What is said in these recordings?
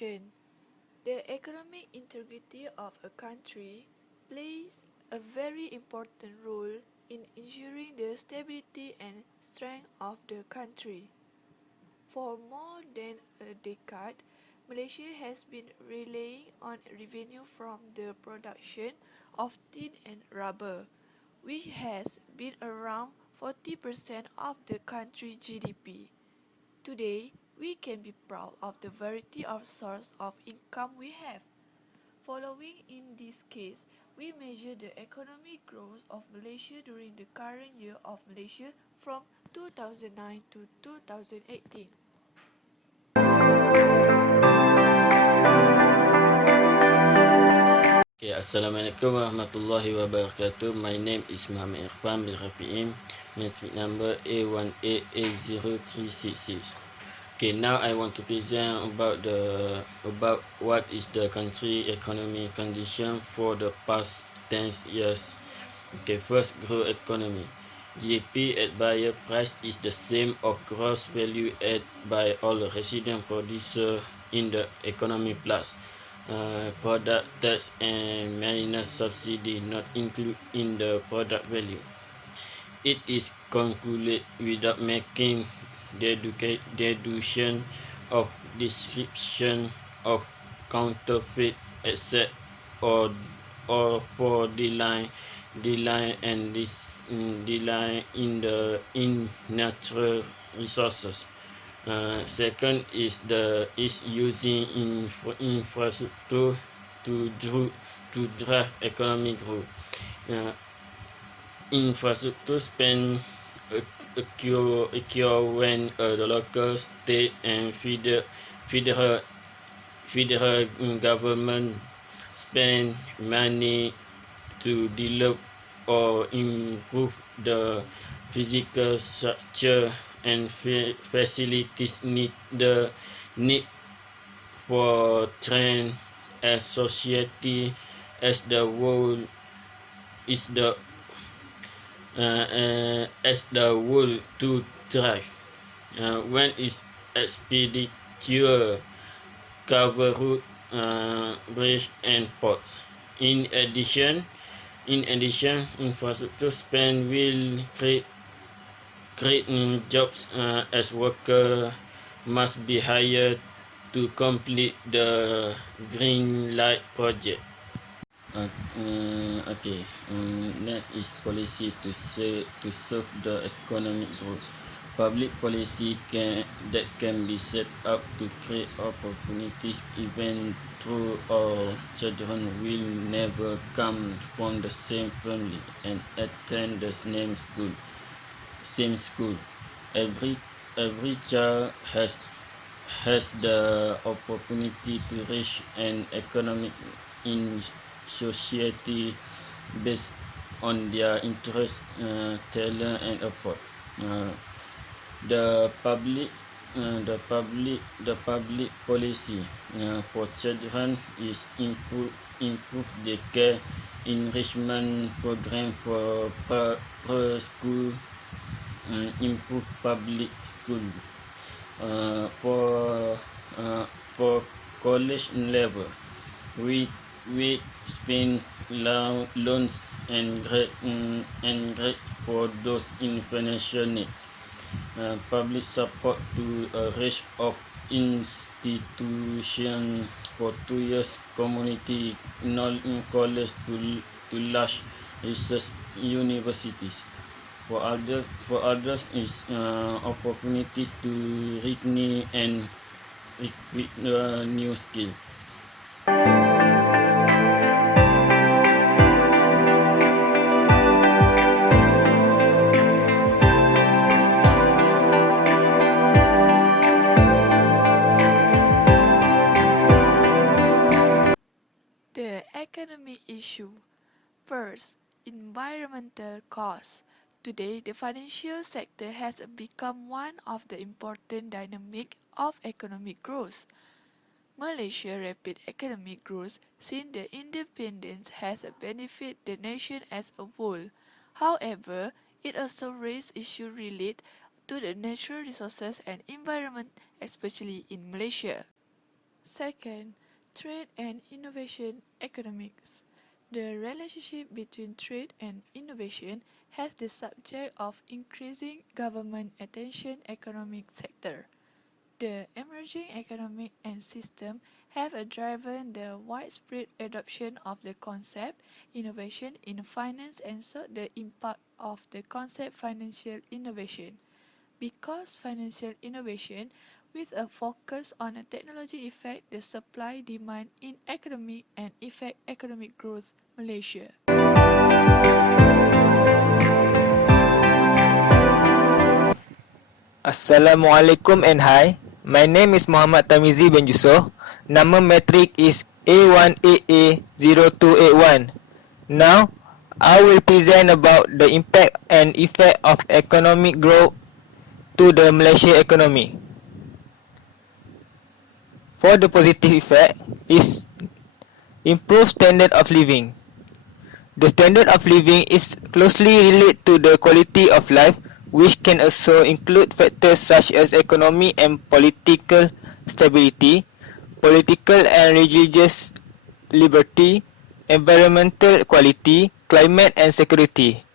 nation. The economic integrity of a country plays a very important role in ensuring the stability and strength of the country. For more than a decade, Malaysia has been relying on revenue from the production of tin and rubber, which has been around 40% of the country's GDP. Today, we can be proud of the variety of sources of income we have. Following in this case, we measure the economic growth of Malaysia during the current year of Malaysia from 2009 to 2018. Okay, Assalamualaikum warahmatullahi wabarakatuh. My name is Muhammad Irfan bin Rafi'im, matric number A1880366. Okay, now I want to present about what is the country economy condition for the past 10 years. Okay, first, growth economy. GDP at buyer price is the same of gross value added by all resident producer in the economy plus product tax and mariner subsidy not included in the product value. It is concluded without making deduction of description of counterfeit asset or for decline and decline in natural resources. Second is using infrastructure to drive economic growth. Infrastructure spend occur when the local, state, and federal government spend money to develop or improve the physical structure and facilities need for trend as society as the world to thrive. When is expenditure cover road, bridge, and ports. In addition, infrastructure spend will create jobs as workers must be hired to complete the green light project. Next is policy to serve the economic growth. Public policy that can be set up to create opportunities even though all children will never come from the same family and attend the same school. Every child has the opportunity to reach an economic in society based on their interest, talent, and effort. The public policy for children is improve the care enrichment program for preschool, improve public school. For college level, we spend loans and grants for those in financial need. Public support to a range of institutions for 2 years, community college to large research universities. For others is opportunities to renew and recruit new skill. The economic issue. First, environmental costs. Today, the financial sector has become one of the important dynamics of economic growth. Malaysia's rapid economic growth since the independence has benefited the nation as a whole. However, it also raises issues related to the natural resources and environment, especially in Malaysia. Second, trade and innovation economics. The relationship between trade and innovation has the subject of increasing government attention economic sector. The emerging economic and system have driven the widespread adoption of the concept innovation in finance and so the impact of the concept financial innovation. Because financial innovation with a focus on a technology effect the supply demand in economic and effect economic growth Malaysia. Assalamualaikum and hi. My name is Muhammad Tamizi bin Yusof. Nama metric is A1AA0281. Now, I will present about the impact and effect of economic growth to the Malaysia economy. For the positive effect is improved standard of living. The standard of living is closely related to the quality of life, which can also include factors such as economic and political stability, political and religious liberty, environmental quality, climate and security.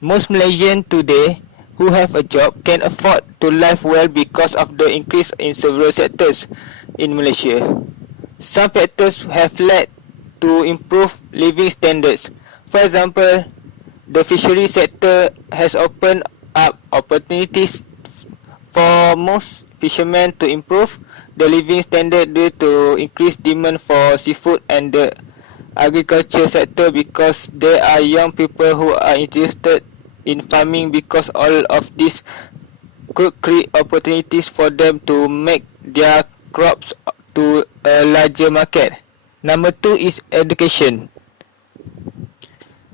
Most Malaysians today who have a job can afford to live well because of the increase in several sectors in Malaysia. Some factors have led to improve living standards. For example, the fishery sector has opened up opportunities for most fishermen to improve the living standard due to increased demand for seafood, and the agriculture sector because there are young people who are interested in farming because all of this could create opportunities for them to make their crops to a larger market. Number 2 is education.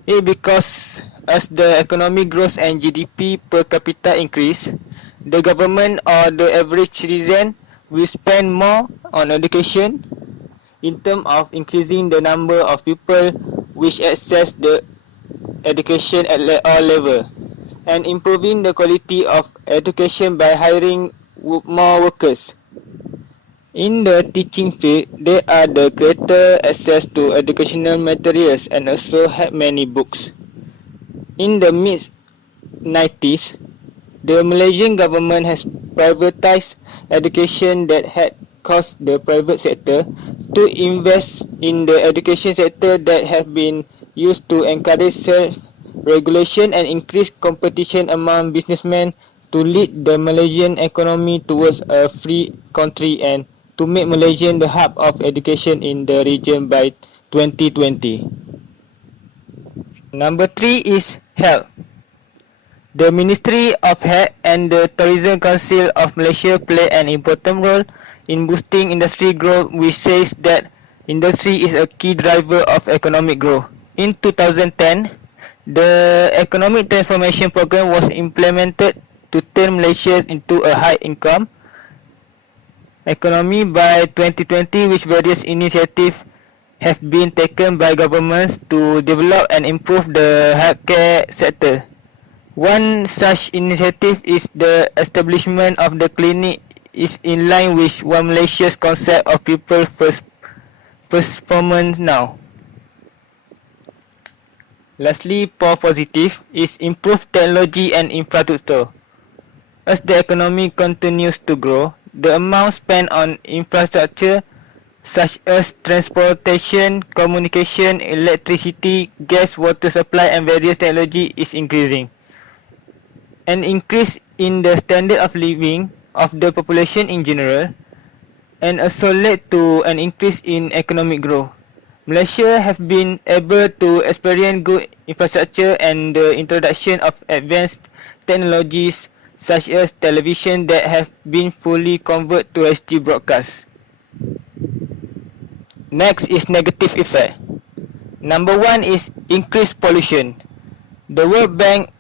Because as the economy grows and GDP per capita increase, the government or the average citizen will spend more on education in terms of increasing the number of people which access the education at all level and improving the quality of education by hiring more workers. In the teaching field, there are the greater access to educational materials and also have many books. In the mid-90s, the Malaysian government has privatized education that had caused the private sector to invest in the education sector that have been used to encourage self-regulation and increase competition among businessmen to lead the Malaysian economy towards a free country and to make Malaysia the hub of education in the region by 2020. Number 3 is health. The Ministry of Health and the Tourism Council of Malaysia play an important role in boosting industry growth, which says that industry is a key driver of economic growth. In 2010, the Economic Transformation Program was implemented to turn Malaysia into a high-income economy by 2020, which various initiatives have been taken by governments to develop and improve the healthcare sector. One such initiative is the establishment of the clinic is in line with One Malaysia's concept of people first performance now. Lastly, for positive is improved technology and infrastructure. As the economy continues to grow, the amount spent on infrastructure such as transportation, communication, electricity, gas, water supply and various technology is increasing. An increase in the standard of living of the population in general and also led to an increase in economic growth. Malaysia have been able to experience good infrastructure and the introduction of advanced technologies such as television that have been fully converted to HD broadcast. Next is negative effect. Number 1 is increased pollution. The World Bank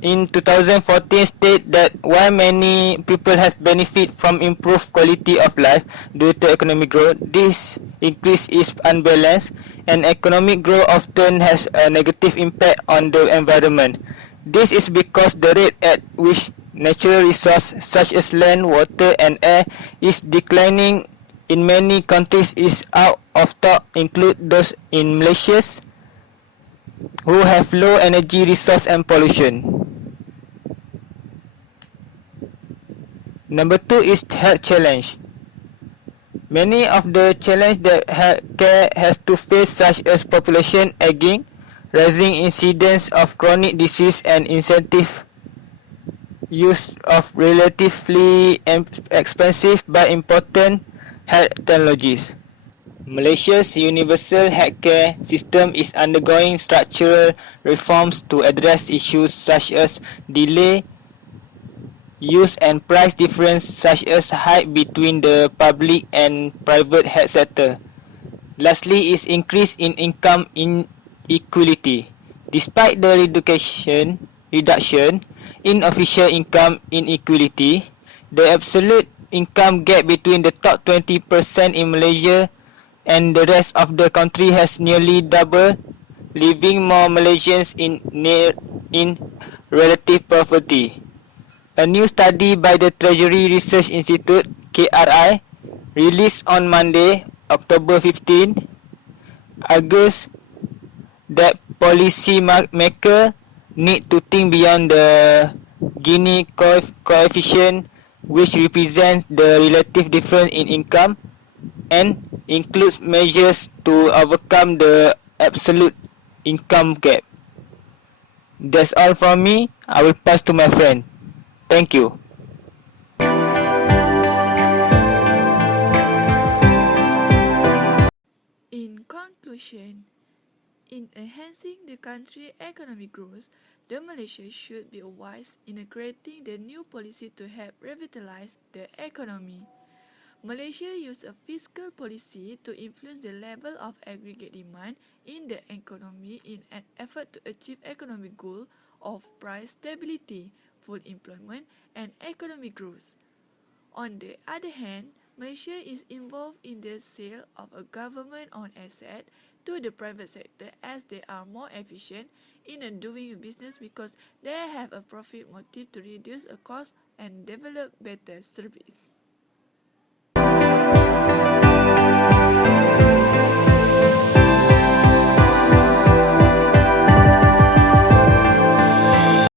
in 2014 state that while many people have benefit from improved quality of life due to economic growth, this increase is unbalanced and economic growth often has a negative impact on the environment. This is because the rate at which natural resources such as land, water and air is declining in many countries is out of stock include those in Malaysia who have low energy resource and pollution. Number 2 is health challenge. Many of the challenges that healthcare has to face, such as population aging, rising incidence of chronic disease, and incentive use of relatively expensive but important health technologies. Malaysia's universal healthcare system is undergoing structural reforms to address issues such as delay, use and price difference, such as height between the public and private health sector. Lastly is increase in income inequality. Despite the reduction in official income inequality, the absolute income gap between the top 20% in Malaysia and the rest of the country has nearly doubled, leaving more Malaysians in relative poverty. A new study by the Treasury Research Institute (KRI) released on Monday, October 15, argues that policy makers need to think beyond the Gini coefficient, which represents the relative difference in income, and includes measures to overcome the absolute income gap. That's all from me. I will pass to my friend. Thank you. In conclusion, in enhancing the country's economic growth, the Malaysia should be wise in creating the new policy to help revitalize the economy. Malaysia used a fiscal policy to influence the level of aggregate demand in the economy in an effort to achieve economic goal of price stability, full employment, and economic growth. On the other hand, Malaysia is involved in the sale of a government-owned asset to the private sector as they are more efficient in doing business because they have a profit motive to reduce a cost and develop better service.